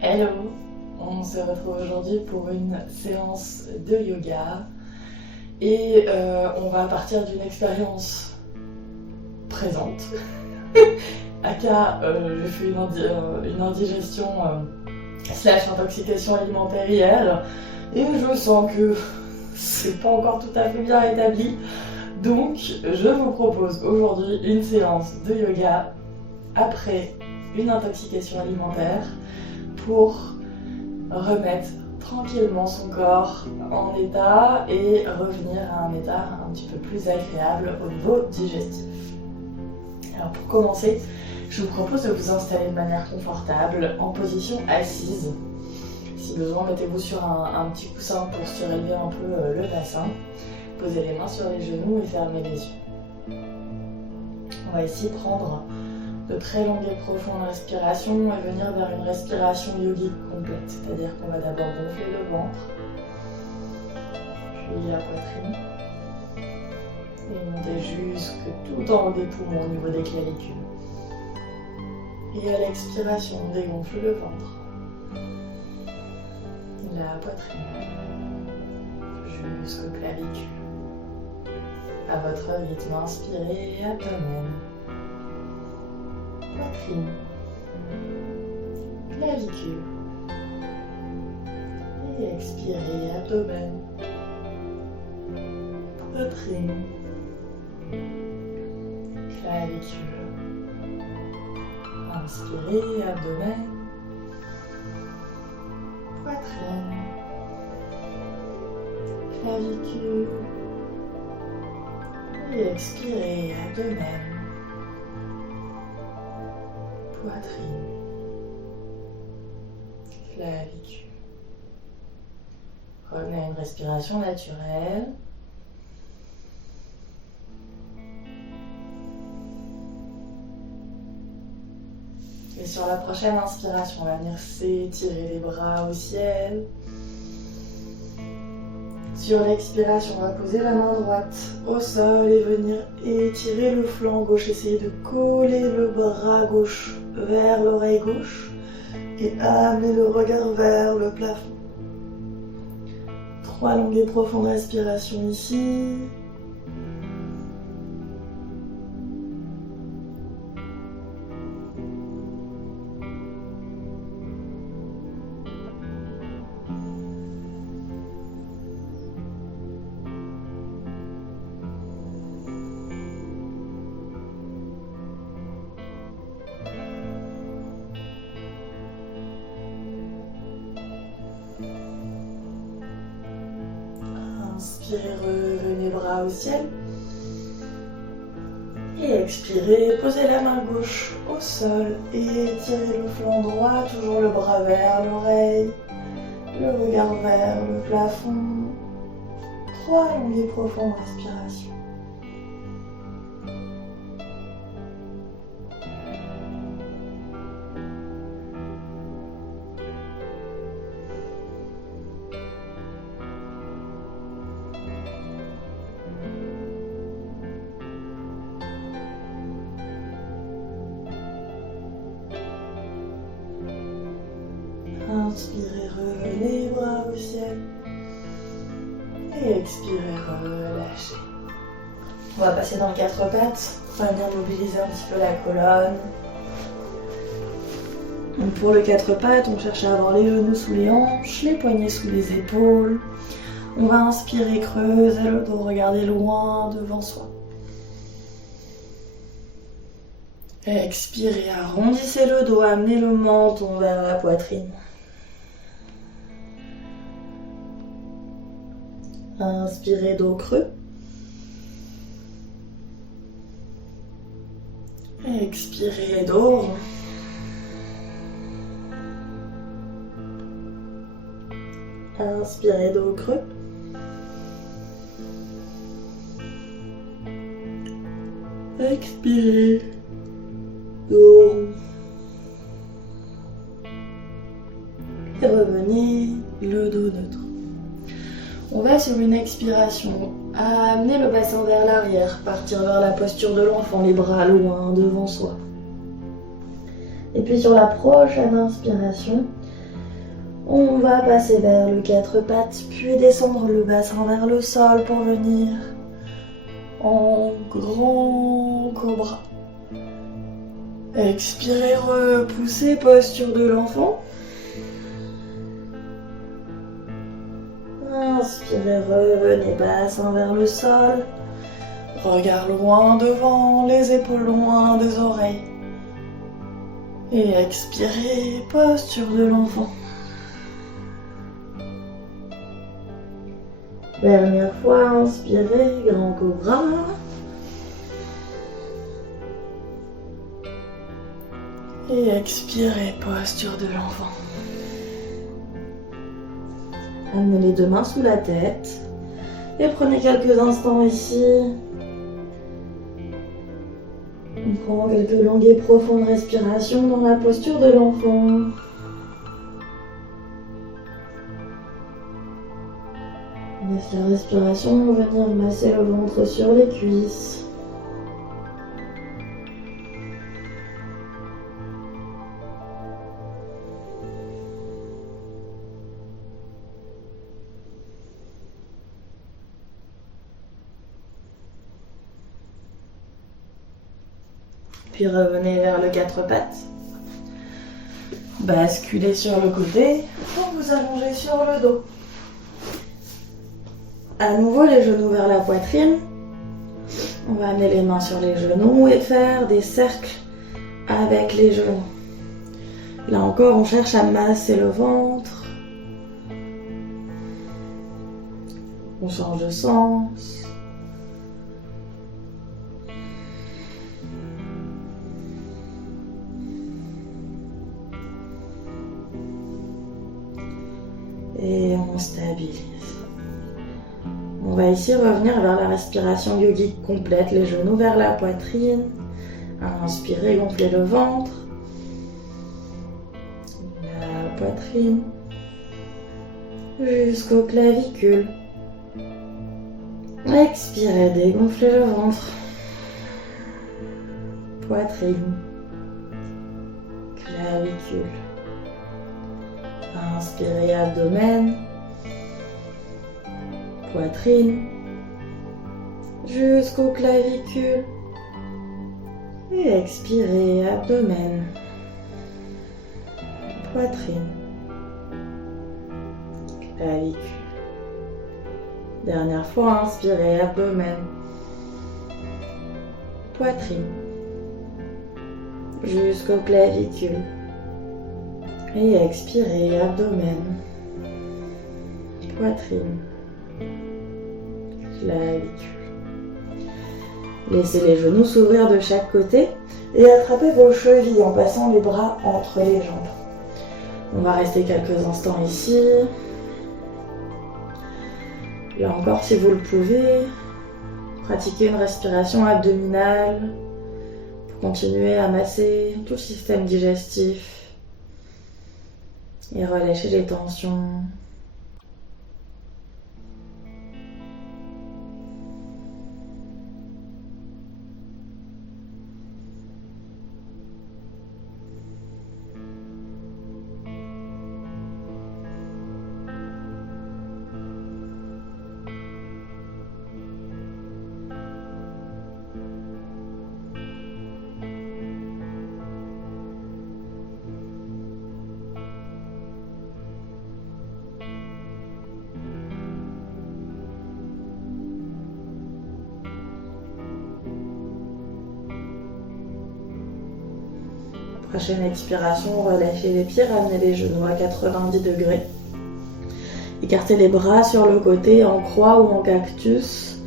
Hello, on se retrouve aujourd'hui pour une séance de yoga et on va partir d'une expérience présente. Aka, j'ai fait une indigestion / intoxication alimentaire hier et je sens que c'est pas encore tout à fait bien établi. Donc je vous propose aujourd'hui une séance de yoga après une intoxication alimentaire pour remettre tranquillement son corps en état et revenir à un état un petit peu plus agréable au niveau digestif. Alors pour commencer, je vous propose de vous installer de manière confortable en position assise. Si besoin, mettez-vous sur un petit coussin pour surélever un peu le bassin. Posez les mains sur les genoux et fermez les yeux. On va ici prendre de très longues et profondes respirations et venir vers une respiration yogique complète. C'est-à-dire qu'on va d'abord gonfler le ventre, puis la poitrine, et monter jusque tout en haut des poumons au niveau des clavicules. Et à l'expiration, on dégonfle le ventre, la poitrine, jusqu'aux clavicules. À votre rythme, inspirez, abdomen, poitrine, clavicule. Et expirez, abdomen, poitrine, clavicule. Inspirez, abdomen, poitrine, clavicule. Et expirez, abdomen, poitrine, clavicule. Revenez à une respiration naturelle. Et sur la prochaine inspiration, on va venir s'étirer les bras au ciel. Sur l'expiration, on va poser la main droite au sol et venir étirer le flanc gauche. Essayez de coller le bras gauche vers l'oreille gauche et amener le regard vers le plafond. 3 longues et profondes respirations ici. Inspirez, revenez bras au ciel. Et expirez, posez la main gauche au sol et étirez le flanc droit, toujours le bras vers l'oreille, le regard vers le plafond. 3 longues et profondes respirations. Inspirez, revenez bras au ciel. Et expirez, relâchez. On va passer dans le 4 pattes. On va venir mobiliser un petit peu la colonne. Donc pour le 4 pattes, on cherche à avoir les genoux sous les hanches, les poignets sous les épaules. On va inspirer, creuser le dos, regarder loin devant soi. Expirez, arrondissez le dos, amenez le menton vers la poitrine. Inspirez, dos creux. Expirez, dos rond. Inspirez, dos creux. Expirez, dos rond. Et revenez le dos neutre. On va sur une expiration amener le bassin vers l'arrière, partir vers la posture de l'enfant, les bras loin devant soi. Et puis sur la prochaine inspiration, On va passer vers le quatre pattes, puis descendre le bassin vers le sol pour venir en grand cobra. Expirez, repoussez, posture de l'enfant. Inspirez, revenez bassin vers le sol. Regard loin devant, les épaules loin des oreilles. Et expirez, posture de l'enfant. Dernière fois, inspirez, grand cobra. Et expirez, posture de l'enfant. Amenez les deux mains sous la tête. Et prenez quelques instants ici. On prend quelques longues et profondes respirations dans la posture de l'enfant. Laisse la respiration venir masser le ventre sur les cuisses. Puis revenez vers le quatre pattes. Basculez sur le côté pour vous allonger sur le dos. À nouveau, les genoux vers la poitrine. On va amener les mains sur les genoux et faire des cercles avec les genoux. Là encore, on cherche à masser le ventre. On change de sens. Et on stabilise. On va ici revenir vers la respiration yogique complète, les genoux vers la poitrine. Inspirez, gonflez le ventre. La poitrine. Jusqu'aux clavicules. Expirez, dégonflez le ventre. Poitrine. Clavicule. Inspirez, abdomen. Poitrine. Jusqu'aux clavicules. Et expirez, abdomen. Poitrine. Clavicule. Dernière fois, inspirez, abdomen. Poitrine. Jusqu'aux clavicules. Et expirez, abdomen. Poitrine. Clavicule. Laissez les genoux s'ouvrir de chaque côté et attrapez vos chevilles en passant les bras entre les jambes. On va rester quelques instants ici. Là encore, si vous le pouvez, pratiquez une respiration abdominale pour continuer à masser tout le système digestif et relâcher les tensions. Prochaine expiration, relâchez les pieds, ramenez les genoux à 90 degrés. Écartez les bras sur le côté en croix ou en cactus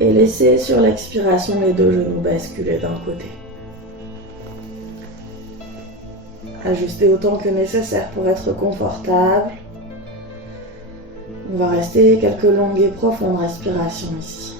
et laissez sur l'expiration les deux genoux basculer d'un côté. Ajustez autant que nécessaire pour être confortable. On va rester quelques longues et profondes respirations ici.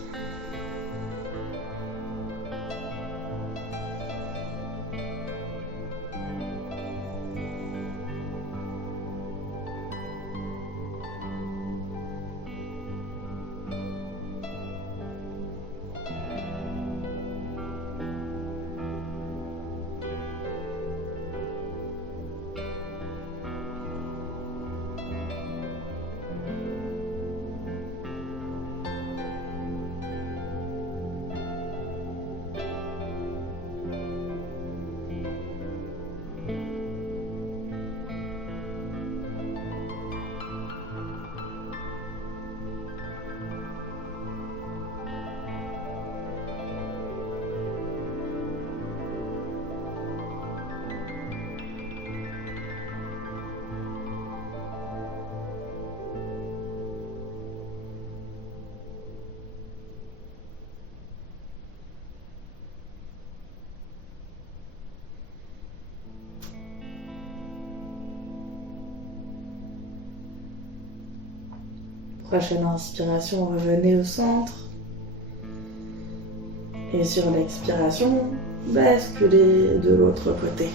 Prochaine inspiration, revenez au centre. Et sur l'expiration, basculez de l'autre côté.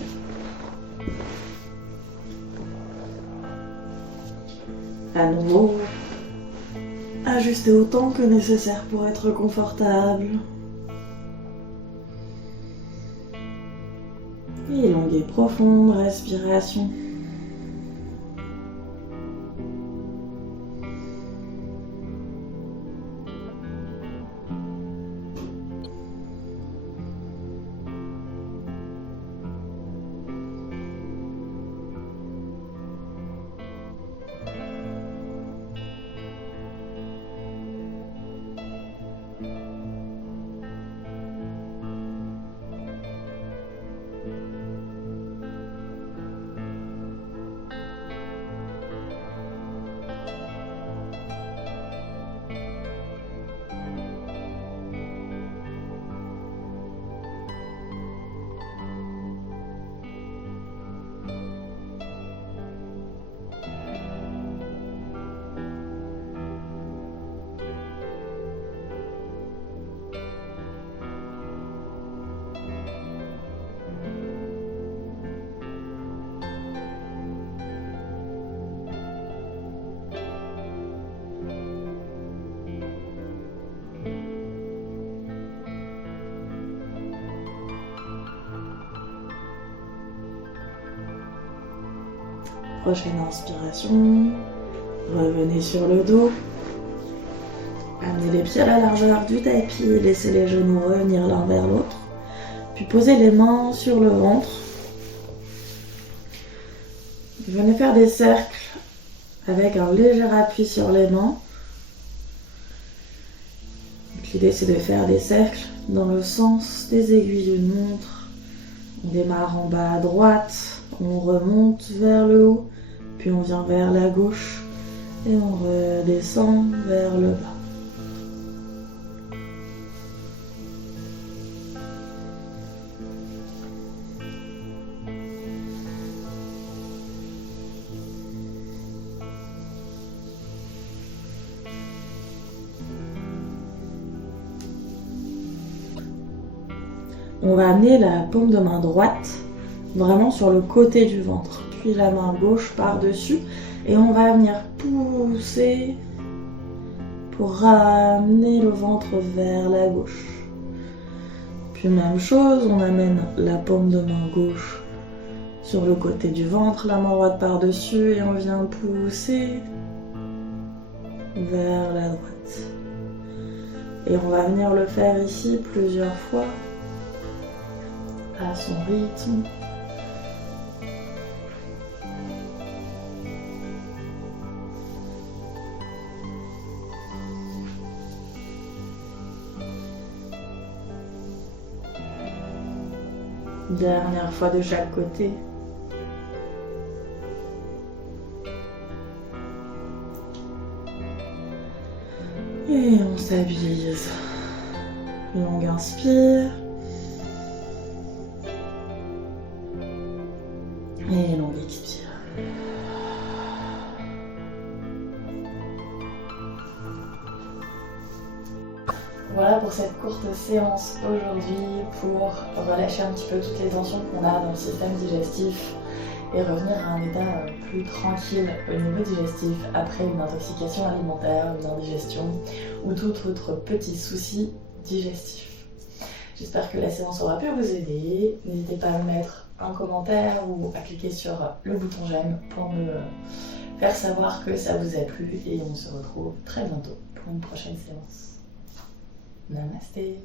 À nouveau, ajustez autant que nécessaire pour être confortable. Et longue et profonde respiration. Prochaine inspiration, revenez sur le dos, amenez les pieds à la largeur du tapis, laissez les genoux revenir l'un vers l'autre, puis posez les mains sur le ventre. Venez faire des cercles avec un léger appui sur les mains. L'idée c'est de faire des cercles dans le sens des aiguilles d'une montre. On démarre en bas à droite, on remonte vers le haut, puis on vient vers la gauche et on redescend vers le bas. On va amener la paume de main droite vraiment sur le côté du ventre, puis la main gauche par-dessus et on va venir pousser pour ramener le ventre vers la gauche. Puis même chose, on amène la paume de main gauche sur le côté du ventre, la main droite par-dessus et on vient pousser vers la droite. Et on va venir le faire ici plusieurs fois à son rythme. Dernière fois de chaque côté. Et on stabilise. Longue inspire. Et longue expire. Voilà pour cette courte séance aujourd'hui pour relâcher un petit peu toutes les tensions qu'on a dans le système digestif et revenir à un état plus tranquille au niveau digestif après une intoxication alimentaire, une indigestion ou tout autre petit souci digestif. J'espère que la séance aura pu vous aider. N'hésitez pas à me mettre un commentaire ou à cliquer sur le bouton j'aime pour me faire savoir que ça vous a plu et on se retrouve très bientôt pour une prochaine séance. Namasté.